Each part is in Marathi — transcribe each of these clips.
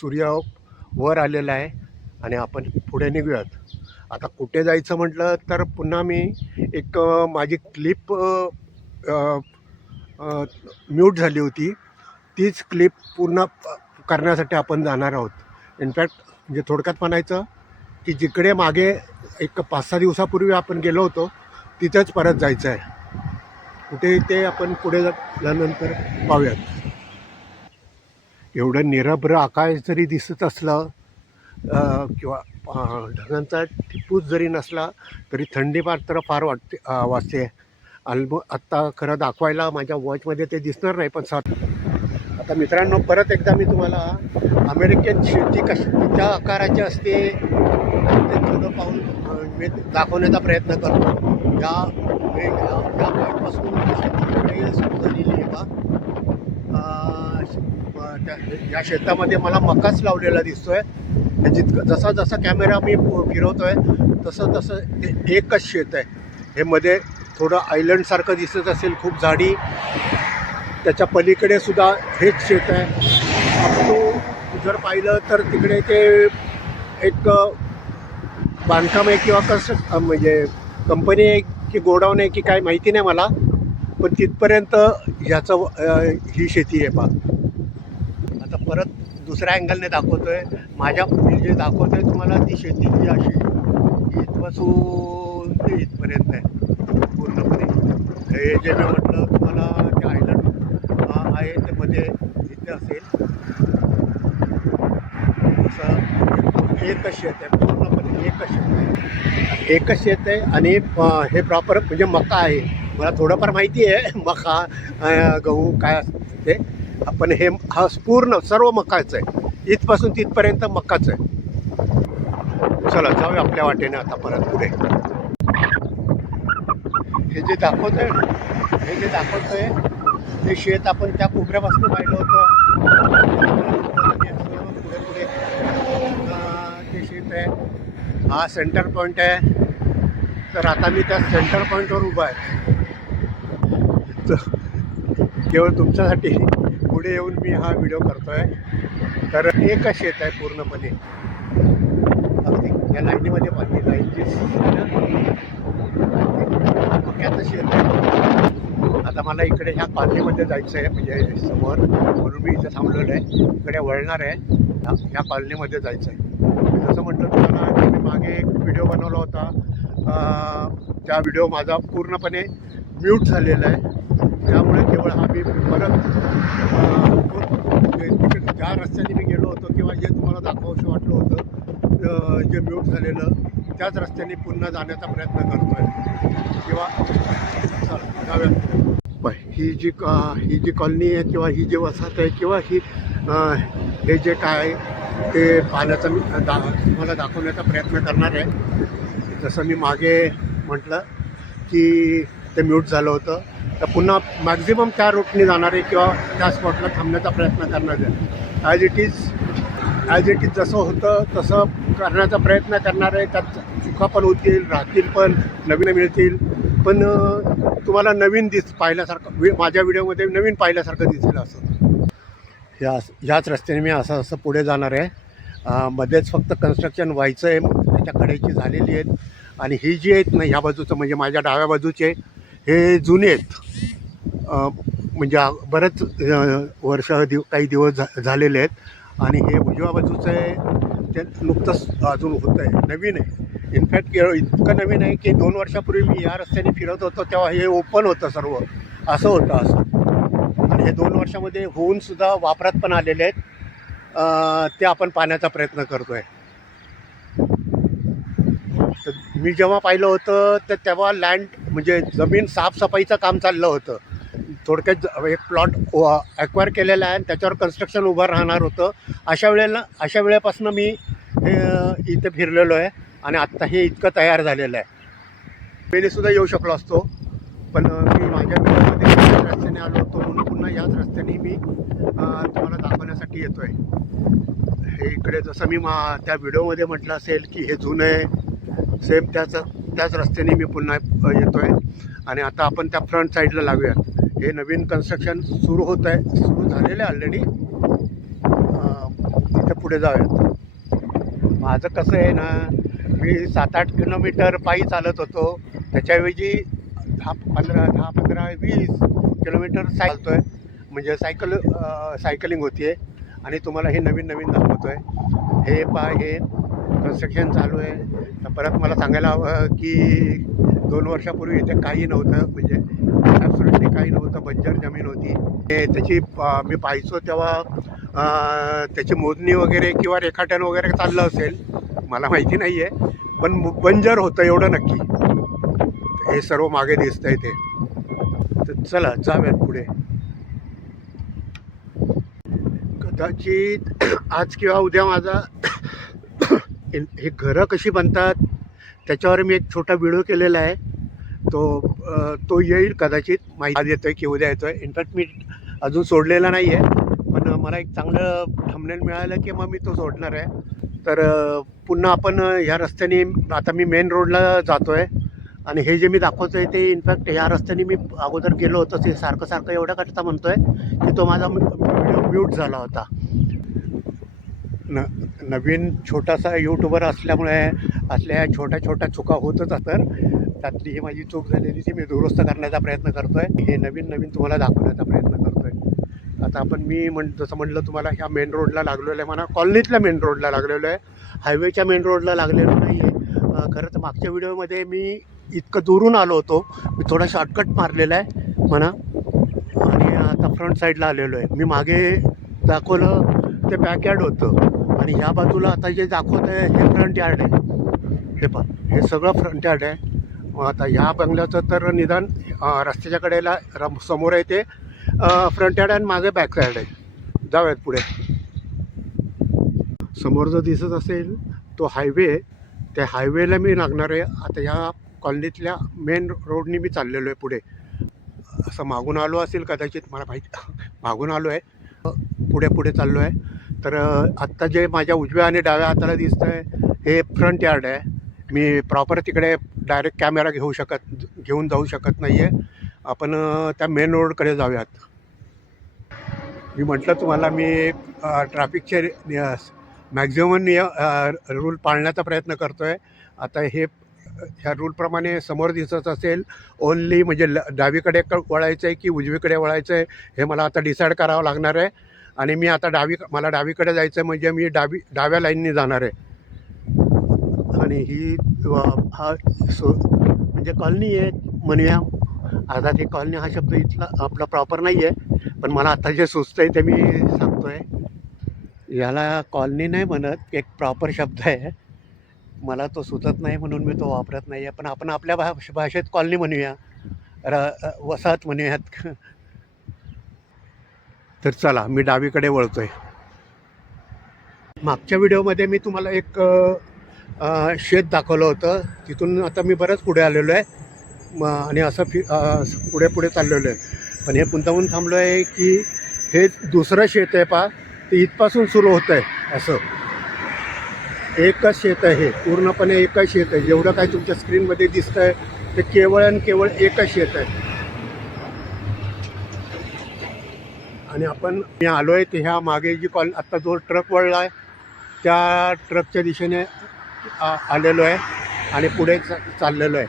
सूर्य वर आलेला आहे आणि आपण पुढे निघूयात. आता कुठे जायचं म्हटलं तर पुन्हा मी एक माझी क्लिप म्यूट झाली होती, तीच क्लिप पूर्ण करण्यासाठी आपण जाणार आहोत. इनफॅक्ट म्हणजे थोडक्यात म्हणायचं की जिकडे मागे एक 5-6 दिवसापूर्वी आपण गेलो होतो तिथंच परत जायचं आहे. कुठे ते आपण पुढे झाल्यानंतर पाहूयात. एवढं निरभ्र आकाश जरी दिसत असलं किंवा ढगांचा टिपूस जरी नसला तरी थंडी मात्र फार वाजते. आत्ता खरं दाखवायला माझ्या वॉचमध्ये ते दिसणार नाही, पण आता मित्रांनो परत एकदा मी तुम्हाला अमेरिकन शेती कशा आकाराची असते ते थोडं पाहून मी दाखवण्याचा प्रयत्न करतो. या पॉईंटपासून शेतीकडे सुरू झालेली आहे का. या शेतामध्ये मला मकाच लावलेला दिसतोय. जसा जसा कॅमेरा मी फिरवतोय तसं ते एकच शेत आहे. हे मध्ये थोडं आयलंडसारखं दिसत असेल, खूप झाडी. त्याच्या पलीकडे सुद्धा हेच शेत आहे. जर पाहिलं तर तिकडे ते एक बांधकाम आहे किंवा म्हणजे कंपनी आहे की गोडाऊन आहे की काय माहिती नाही मला, पण तिथपर्यंत ही शेती आहे पहा. आता परत दुसऱ्या अँगलने दाखवतोय. मी जे दाखवतोय तुम्हाला ती शेती जी अशी इथपासून ते इथपर्यंत आहे पूर्णपणे. हे जे मी म्हटलं तुम्हाला ते आयलंड आहे ते मध्ये इथे असेल असं एकच शेत आहे, पूर्णपणे एकच शेत आहे. आणि हे प्रॉपर म्हणजे मका आहे. मला थोडंफार माहिती आहे मका गहू काय असते ते, पण हा पूर्ण सर्व मकाच आहे. इथपासून तिथपर्यंत मकाच आहे. चला जाऊया आपल्या वाटेने आता परत पुढे. हे जे दाखवतोय ते शेत आपण त्या कोपऱ्यापासून पाहिलं होतं. पुढे पुढे ते शेत आहे. हा सेंटर पॉईंट आहे. तर आता मी त्या सेंटर पॉईंटवर उभा आहे. केवळ तुमच्यासाठी पुढे येऊन मी हा व्हिडिओ करतोय. तर एकच शेत आहे पूर्णपणे. अगदी या लाईनीमध्ये बांधली मक्याचं शेत आहे. आता मला इकडे ह्या कॉलनीमध्ये जायचं आहे, म्हणजे समोर, म्हणून मी इथं थांबलेलं आहे. इकडे वळणार आहे, ह्या कॉलनीमध्ये जायचं आहे. जसं म्हटलं तुम्हाला की मी मागे एक व्हिडिओ बनवला होता. त्या व्हिडिओ माझा पूर्णपणे म्यूट झालेला आहे. त्यामुळे केवळ हा मी परत ज्या रस्त्याने मी गेलो होतो किंवा जे तुम्हाला दाखवावंसं वाटलं होतं जे म्यूट झालेलं, त्याच रस्त्याने पुन्हा जाण्याचा प्रयत्न करतो आहे. किंवा जाऊयात. ही जी कॉलनी आहे किंवा ही जी वसाहत आहे किंवा हे जे काय ते पाहण्याचा मी तुम्हाला दाखवण्याचा प्रयत्न करणार आहे. जसं मी मागे म्हटलं की ते म्यूट झालं होतं, तर पुन्हा मॅक्झिमम त्या रूटने जाणार आहे किंवा त्या स्पॉटला थांबण्याचा प्रयत्न करणार आहे. ॲज इट इज जसं होतं तसं करण्याचा प्रयत्न करणार आहे. त्यात चुका पण होतील, राहतील पण, नवीन मिळतील, पण तुम्हाला नवीन पाहिल्यासारखं माझ्या व्हिडिओमध्ये नवीन पाहिल्यासारखं दिसेल. असं ह्याच रस्त्याने मी असं पुढे जाणार आहे. मध्येच फक्त कन्स्ट्रक्शन व्हायचं आहे, त्याच्या कडेची झालेली आहेत. आणि ही जी आहेत ना ह्या बाजूचं म्हणजे माझ्या डाव्या बाजूचे हे जुने आहेत. म्हणजे बरेच काही दिवस झालेले आहेत. आणि हे उजव्या बाजूचं आहे ते नुकतंच अजून होतं आहे, नवीन आहे. इनफॅक्ट इतकं नवीन आहे की 2 वर्षापूर्वी मी या रस्त्याने फिरत होतो तेव्हा हे ओपन होतं सर्व, असं होतं. आणि हे 2 वर्षामध्ये होऊनसुद्धा वापरात पण आलेले आहेत. ते आपण पाहण्याचा प्रयत्न करतो आहे. तर मी जेव्हा पाहिलं होतं तर तेव्हा लँड म्हणजे जमीन साफसफाईचं काम चाललं होतं. थोडक्यात एक प्लॉट ॲक्वायर केलेला आहे आणि त्याच्यावर कन्स्ट्रक्शन उभं राहणार होतं. अशा वेळेपासून मी इथे फिरलेलो आहे आणि आत्ता हे इतकं तयार झालेलं आहे. पहिलेसुद्धा येऊ शकलो असतो, पण मी माझ्या व्हिडिओमध्ये याच रस्त्याने आलो होतो म्हणून पुन्हा याच रस्त्याने मी तुम्हाला दाखवण्यासाठी येतो आहे. हे इकडे जसं मी त्या व्हिडिओमध्ये म्हटलं असेल की हे जुनं आहे, सेम त्याच रस्त्याने मी पुन्हा येतो आहे. आणि आता आपण त्या फ्रंट साईडला लागूयात. हे नवीन कन्स्ट्रक्शन सुरू झालेलं आहे ऑलरेडी. इथे पुढे जाऊयात. माझं कसं आहे ना, मी 7-8 किलोमीटर पायी चालत होतो, त्याच्याऐवजी 10-15-20 किलोमीटर चालतो आहे, म्हणजे सायकलिंग होती आहे. आणि तुम्हाला हे नवीन नवीन दाखवतो आहे. हे हे कन्स्ट्रक्शन चालू आहे. तर परत मला सांगायला हवं की 2 वर्षापूर्वी इथे काही नव्हतं, म्हणजे ॲब्सोल्युटली काही नव्हतं, बंजर जमीन होती. त्याची मी पाहायचो तेव्हा त्याची मोजणी वगैरे किंवा रेखाटन वगैरे चाललं असेल, मला माहिती नाही आहे, पण बंजर होतं एवढं नक्की. हे सर्व मागे दिसतं आहे ते. तर चला जाऊयात पुढे. कदाचित आज किंवा उद्या माझा हे घरं कशी बनतात त्याच्यावर मी एक छोटा व्हिडिओ केलेला आहे. तो येईल कदाचित, माहिती आज येतो आहे की उद्या येतो आहे. इनफॅक्ट मी अजून सोडलेला नाही आहे, पण मला एक चांगलं थंबनेल मिळालं की मग मी तो सोडणार आहे. तर पुन्हा आपण ह्या रस्त्याने, आता मी मेन रोडला जातो आहे आणि हे जे मी दाखवतो आहे ते इनफॅक्ट ह्या रस्त्याने मी अगोदर गेलो होतो. ते सारखं एवढ्या करता म्हणतो आहे की तो माझा व्हिडिओ म्यूट झाला होता. नवीन छोटासा यूट्यूबर असल्यामुळे असल्या छोट्या चुका होतच असतात. त्यातली ही माझी चूक झालेली ती मी दुरुस्त करण्याचा प्रयत्न करतो आहे. हे नवीन तुम्हाला दाखवण्याचा प्रयत्न करतो आहे. आता आपण जसं म्हटलं तुम्हाला, ह्या मेन रोडला लागलेलं आहे, म्हणा कॉलनीतल्या मेन रोडला लागलेलो आहे, हायवेच्या मेन रोडला लागलेलो नाही आहे. खरं तर मागच्या व्हिडिओमध्ये मी इतकं दुरून आलो होतो, मी थोडा शॉर्टकट मारलेला आहे म्हणा, आणि आता फ्रंट साईडला आलेलो आहे. मी मागे दाखवलं ते बॅकयार्ड होतं, आणि ह्या बाजूला आता जे दाखवतं आहे हे फ्रंट यार्ड आहे. हे पण हे सगळं फ्रंट यार्ड आहे. आता ह्या बंगल्याचं तर निदान रस्त्याच्या कडेला समोर आहे ते फ्रंट यार्ड आणि मागे बॅक यार्ड आहे. जाऊयात पुढे. समोर जो दिसत असेल तो हायवे, त्या हायवेला मी लागणार आहे. आता ह्या कॉलनीतल्या मेन रोडनी मी चाललेलो आहे पुढे. असं मागून आलो असेल कदाचित, मला माहिती, मागून आलो आहे, पुढे चाललो आहे. तर आत्ता जे माझ्या उजव्या आणि डाव्या हाताला दिसतं आहे हे फ्रंट यार्ड आहे. मी प्रॉपर तिकडे डायरेक्ट कॅमेरा घेऊन जाऊ शकत नाही आहे. आपण त्या मेन रोडकडे जाऊयात. मी म्हटलं तुम्हाला, मी ट्रॅफिकचे मॅक्झिमम रूल पाळण्याचा प्रयत्न करतो आहे. आता ह्या रूलप्रमाणे समोर दिसत असेल ओनली, म्हणजे डावीकडे वळायचं आहे की उजवीकडे वळायचं आहे हे मला आता डिसाईड करावं लागणार आहे. आणि मी आता मला डावीकडे जायचं आहे, म्हणजे मी डाव्या लाईननी जाणार आहे. आणि म्हणजे कॉलनी आहे म्हणूया. आता ती कॉलनी हा शब्द इथला आपला प्रॉपर नाही आहे, पण मला आता जे सुचतं आहे ते मी सांगतो आहे. याला कॉलनी नाही म्हणत, एक प्रॉपर शब्द आहे, मला तो सुचत नाही म्हणून मी तो वापरत नाही आहे. पण आपण आपल्या भाषेत कॉलनी म्हणूया, वसाहत म्हणूयात. तर चला, मी डावीकडे वळतो आहे. मागच्या व्हिडिओमध्ये मी तुम्हाला एक शेत दाखवलं होतं, तिथून आता मी बरंच पुढे आलेलो आहे आणि असं पुढे चाललेलो आहे. पण हे पुंतावून थांबलो आहे की हे दुसरं शेत आहे पहा, ते इथपासून सुरू होतं आहे. असं एकच शेत आहे, हे पूर्णपणे एकच शेत आहे. जेवढं काही तुमच्या स्क्रीनमध्ये दिसतं आहे ते केवळ आणि केवळ एकच शेत आहे. आणि मी आलो आहे ते ह्या मागे जी आत्ता जो ट्रक वळला आहे त्या ट्रकच्या दिशेने आलेलो आहे आणि पुढे चाललेलो आहे.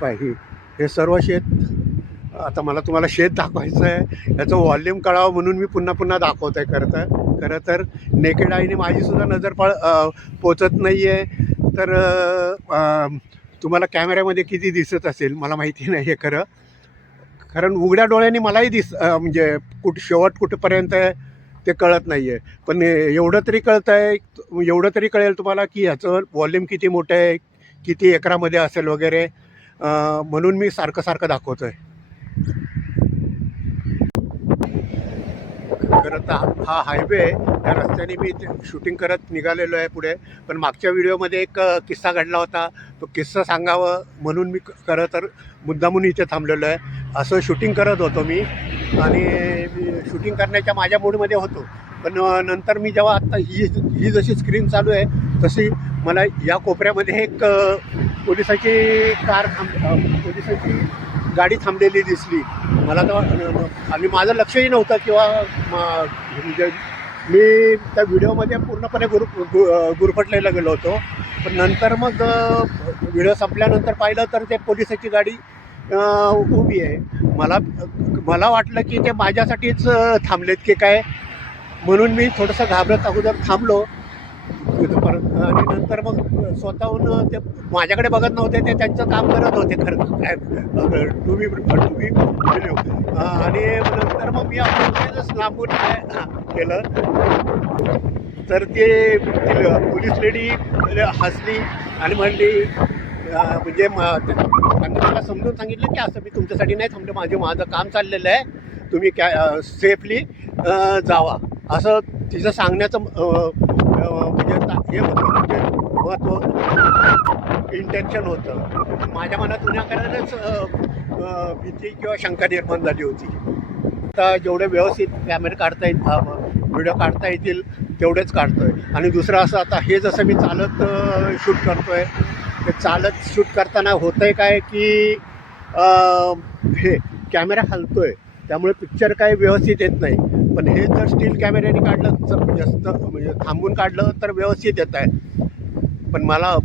पाहिजे हे सर्व शेत. आता मला तुम्हाला शेत दाखवायचं आहे, याचं व्हॉल्यूम कळावं म्हणून मी पुन्हा दाखवतो आहे. खरं तर नेकेड आईने माझीसुद्धा नजर पोचत नाही आहे. तर तुम्हाला कॅमेऱ्यामध्ये किती दिसत असेल मला माहिती नाही आहे खरं, कारण उघड्या डोळ्यांनी मलाही म्हणजे शेवट कुठेपर्यंत आहे ते कळत नाही आहे. पण एवढं तरी कळेल तुम्हाला की ह्याचं व्हॉल्यूम किती मोठं आहे, किती एकरामध्ये असेल वगैरे, म्हणून मी सारखं दाखवतो आहे. खरं तर हा हायवे, या रस्त्याने मी शूटिंग करत निघालेलो आहे पुढे. पण मागच्या व्हिडिओमध्ये एक किस्सा घडला होता, तो किस्सा सांगावं म्हणून मी खरं तर मुद्दामून इथे थांबलेलो आहे. असं शूटिंग करत होतो मी, आणि मी शूटिंग करण्याच्या माझ्या मूडमध्ये होतो. पण नंतर मी जेव्हा आत्ता ही जशी स्क्रीन चालू आहे तशी मला या कोपऱ्यामध्ये एक पोलिसाची गाडी थांबलेली दिसली. मला तर आणि माझं लक्षही नव्हतं किंवा म्हणजे मी त्या व्हिडिओमध्ये पूर्णपणे गुरफटलेला गेलो होतो. पण नंतर मग व्हिडिओ संपल्यानंतर पाहिलं तर ते पोलिसाची गाडी उभी आहे. मला वाटलं की ते माझ्यासाठीच थांबलेत की काय, म्हणून मी थोडंसं घाबरत अगोदर थांबलो परत. आणि नंतर मग स्वतःहून ते माझ्याकडे बघत नव्हते, ते त्यांचं काम करत होते खरं काय टू व्ही आणि नंतर मग मी आपलं लांबून केलं तर ते पोलीस लेडी हसली आणि म्हणली म्हणजे त्यांनी मला समजून सांगितलं की असं मी तुमच्यासाठी नाही थांबलं, माझं काम चाललेलं आहे, तुम्ही सेफली जावा, असं तिचं सांगण्याचं म्हणजे हे होतं, म्हणजे महत्त्व इंटेन्शन होतं. माझ्या मनात विनाकारणच भीती किंवा शंका निर्माण झाली होती. आता जेवढे व्यवस्थित कॅमेरे काढता व्हिडिओ काढता येतील तेवढेच काढतो आहे. आणि दुसरं असं, आता हे जसं मी चालत शूट करतो आहे, ते चालत शूट करताना होतं आहे काय की हे कॅमेरा हलतो आहे, त्यामुळे पिक्चर काय व्यवस्थित येत नाही. पण हे जर स्टील कॅमेऱ्याने काढलं जास्त म्हणजे थांबून काढलं तर व्यवस्थित येत आहे. पण मला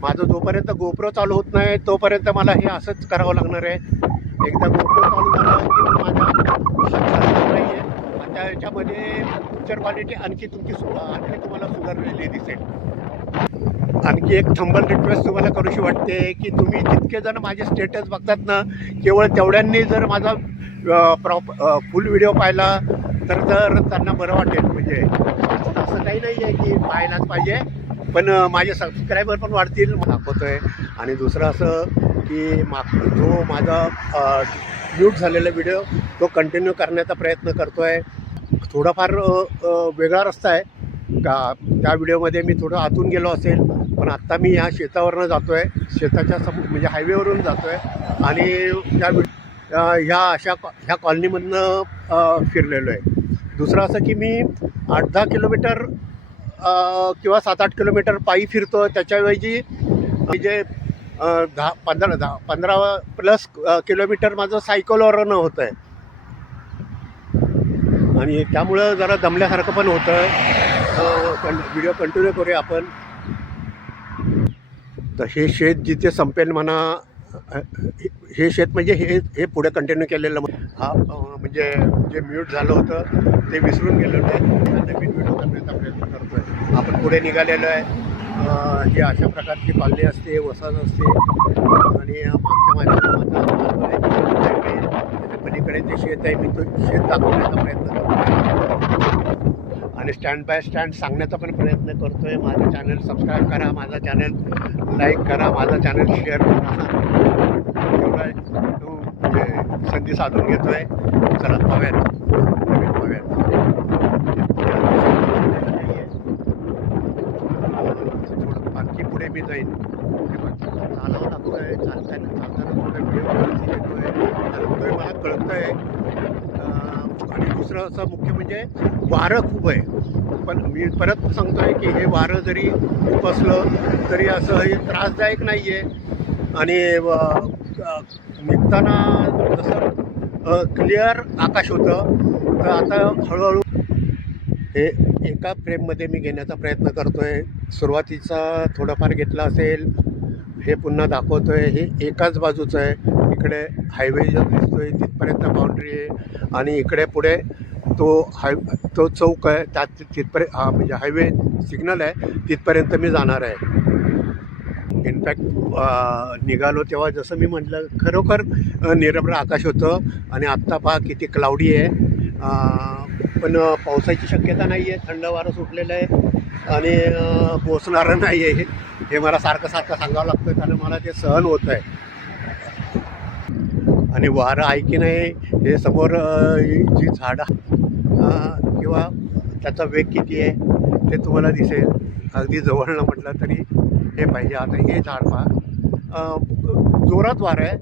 माझं जोपर्यंत गोप्रो चालू होत नाही तोपर्यंत मला हे असंच करावं लागणार आहे. एकदा गोप्रो चालू झालं की माझा हात चालणार नाही आहे, आणि त्याच्यामध्ये पिक्चर क्वालिटी आणखी तुम्हाला सुधारलेली दिसेल. आणखी एक थंबल रिक्वेस्ट तुम्हाला करूशी वाटते की तुम्ही जितके जण माझे स्टेटस बघतात ना, केवळ तेवढ्यांनी जर माझा फुल व्हिडिओ पाहिला तर त्यांना बरं वाटेल. म्हणजे असं काही नाही आहे की पाहायलाच पाहिजे, पण माझे सबस्क्रायबर पण वाढतील दाखवतो आहे. आणि दुसरं असं की जो माझा म्यूट झालेला व्हिडिओ तो कंटिन्यू करण्याचा प्रयत्न करतो आहे. थोडाफार वेगळा रस्ता आहे का, त्या व्हिडिओमध्ये मी थोडं आतून गेलो असेल, पण आत्ता मी ह्या शेतावरनं जातो आहे, शेताच्या म्हणजे हायवेवरून जातो आहे. आणि त्या ह्या कॉलनीमधनं फिरलेलो आहे. दुसरं असं की मी 8-10 किलोमीटर किंवा 7-8 किलोमीटर पायी फिरतो, त्याच्याऐवजी जे 15+ किलोमीटर माझं सायकलवरनं होतं आहे. आणि त्यामुळं जरा दमल्यासारखं पण होतं आहे. व्हिडिओ कंटिन्यू करूया आपण. तर हे शेत जिथे संपेल म्हणा, हे शेत म्हणजे हे पुढे कंटिन्यू केलेलं हा म्हणजे जे म्यूट झालं होतं ते विसरून गेलेलं आहे. नवीन व्हिडिओ करण्याचा प्रयत्न करतो आहे. आपण पुढे निघालेलो आहे. ही अशा प्रकारची कॉलनी असते, वसाहत असते. आणि मागच्या पलीकडे जे शेत आहे मी तो शेत दाखवण्याचा प्रयत्न करतो आहे आणि स्टँड बाय स्टँड सांगण्याचा पण प्रयत्न करतो आहे. माझं चॅनल सबस्क्राईब करा, माझा चॅनल लाईक करा, माझा चॅनल शेअर करा. एवढा संधी साधून घेतो आहे. चला पाहूयात, नवीन पाहूयात. थोडं आणखी पुढे मी जाईन. चालावं लागतो आहे, चालताना थोडं व्हिडिओ येतो आहे, मला कळतं आहे. आणि दुसरं असं मुख्य म्हणजे वारं खूप आहे. पण मी परत सांगतो आहे की हे वारं जरी खूप असलं तरी असं हे त्रासदायक नाही आहे. आणि निघताना जसं क्लिअर आकाश होतं, तर आता हळूहळू हे एका फ्रेममध्ये मी घेण्याचा प्रयत्न करतो आहे. सुरुवातीचा थोडाफार घेतला असेल, हे पुन्हा दाखवतो आहे. हे एकाच बाजूचं आहे. इकडे हायवे जो दिसतो आहे तिथपर्यंत बाउंड्री आहे, आणि इकडे पुढे तो चौक आहे, त्यात तिथपर्यंत म्हणजे हायवे सिग्नल आहे, तिथपर्यंत मी जाणार आहे. इनफॅक्ट निघालो तेव्हा जसं मी म्हटलं खरोखर निरभ्र आकाश होतं. आणि आत्ता पहा किती क्लाउडी आहे. पण पावसाची शक्यता नाही आहे. थंड वारं सुटलेलं आहे आणि पोचणारं नाही आहे. हे मला सारखं सांगावं लागतं, कारण मला ते सहन होतं आहे. आणि वारं आहे की नाही हे समोर जी झाडं किंवा त्याचा वेग किती आहे ते तुम्हाला दिसेल. अगदी जवळनं म्हटलं तरी हे पाहिजे. आता हे झाड पहा, जोरात वारं आहे,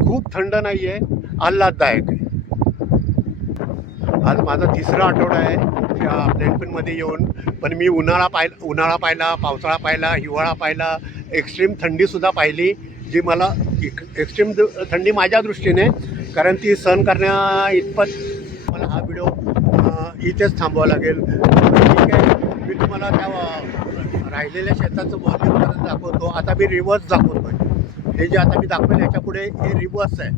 खूप थंड नाही आहे, आल्हाददायक आहे. आज माझा 3रा आठवडा आहे प्लेनफील्डमध्ये येऊन. पण मी उन्हाळा पाहिला, पावसाळा पाहिला, हिवाळा पाहिला, एक्स्ट्रीम थंडीसुद्धा पाहिली, जी मला एक्स्ट्रीम थंडी माझ्या दृष्टीने, कारण ती सहन करण्या इतपत मला हा व्हिडिओ इथेच थांबावं लागेल. ठीक आहे, मी तुम्हाला त्या राहिलेल्या शेताचं वॉल्यूमपर्यंत दाखवतो. आता मी रिव्हर्स दाखवतोय. हे जे आता मी दाखवेल याच्यापुढे हे रिव्हर्स आहे.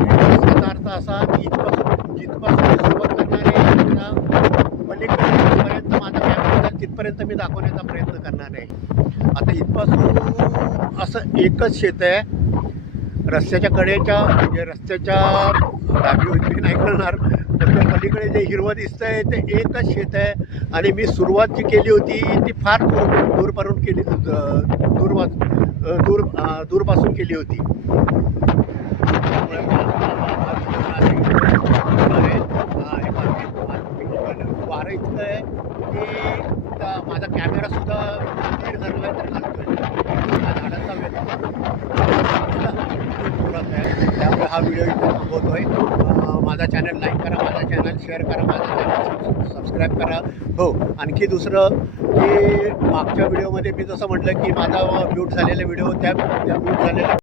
रिव्हर्सचा अर्थ असा की जिथपासून सुरुवात करणार आहे त्या पलीकडपर्यंत माझा कॅमेरा जाईल तिथपर्यंत मी दाखवण्याचा प्रयत्न करणार आहे. आता इथपासून असं एकच शेत आहे. रस्त्याच्या कडेच्या म्हणजे रस्त्याच्या डावी उजवी नाही करणार, तर त्या पलीकडे जे हिरवं दिसतं आहे ते एकच शेत आहे. आणि मी सुरुवात जी केली होती ती फार दूरपासून केली, दूरपासून केली होती. वारं इतकं आहे की माझा कॅमेरासुद्धा स्थिर धरला आहे तर घालतोय. झाडाचा त्यामुळे हा व्हिडिओ इथे थांबवतोय. माझा चॅनल लाईक करा, माझा चॅनल शेअर करा, माझा चॅनल सबस्क्राईब करा. हो, आणखी दुसरं की मागच्या व्हिडिओमध्ये मी जसं म्हटलं की माझा म्यूट झालेला व्हिडिओ त्या म्यूट झालेल्या